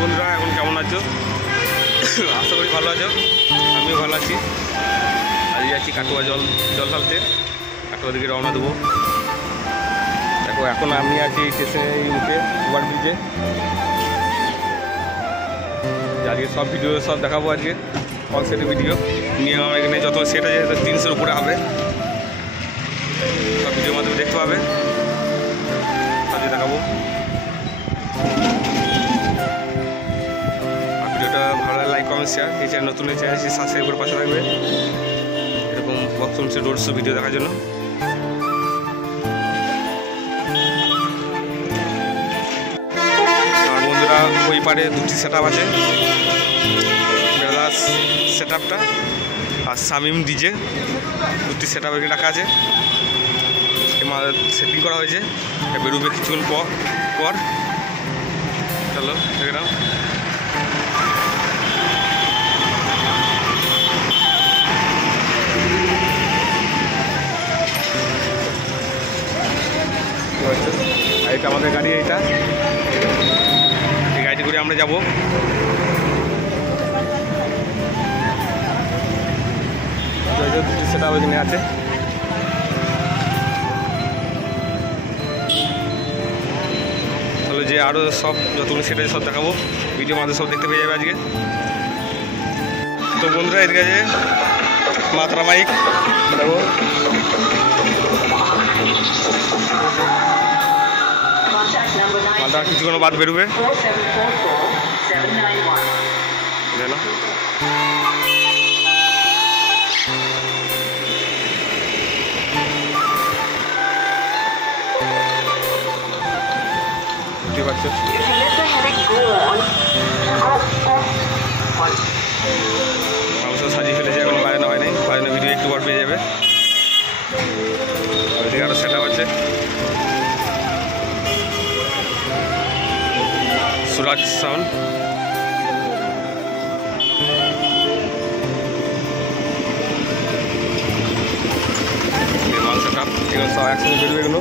বন্ধুরা, এখন কেমন আছো? আশা করি ভালো আছো। আমিও ভালো আছি। আজ যাচ্ছি কাটুয়া জল ঢালতে। কাটুয়া দিকে রওনা দেবো। দেখো এখন আমি আছি স্টেশনে উঠে ওভার ব্রিজে। আজকে সব ভিডিও সব দেখাবো। আজকে অল সেটের ভিডিও নিয়ে আমার এখানে যত সেট আছে 300-র উপরে হবে। সব ভিডিওর মাধ্যমে দেখতে পাবে। আজকে দেখাবো। ভিডিওটা ভালো লাগে লাইক কমেন্ট শেয়ার। এই চ্যানেল নতুন চ্যানেল সাবস্ক্রাইব করে পাশে থাকবে এরকম বক্তব্য রোড শো ভিডিও দেখার জন্য। আর বন্ধুরা, ওই পারে দুটি সেট আপ আছে, সেট আপটা আর শামিম ডিজে, দুটি সেট আপ এখানে রাখা আছে। সেটিং করা হয়েছে, বেরোবে কিছুক্ষণ পর। চলো দেখলাম। এটা আমাদের গাড়ি, এই গাড়িটি করে আমরা যাবো। দুটি সেট আপ এখানে আছে। তাহলে যে আরও সব যতগুলো সেট আছে সব দেখাবো, ভিডিও মাঝে সব দেখতে পেয়ে যাবে আজকে। তো বন্ধুরা, এদিকে আছে মাত্রা মাইক, দেখো মাত্রা কিছুক্ষণ বাদ বেরোবে। জানো বুঝতে পারছো। মাংস সাজিয়ে ফেলেছে, এখন বাজানো হয় নাই। বাজানো ভিডিও একটু পর পেয়ে যাবে। ওইদিকে আরও সেট আপ আছে। সুরাজ সাউন্ড। মাল সেট আপ এগুলো সব একসঙ্গে বেরোবে এগুলো।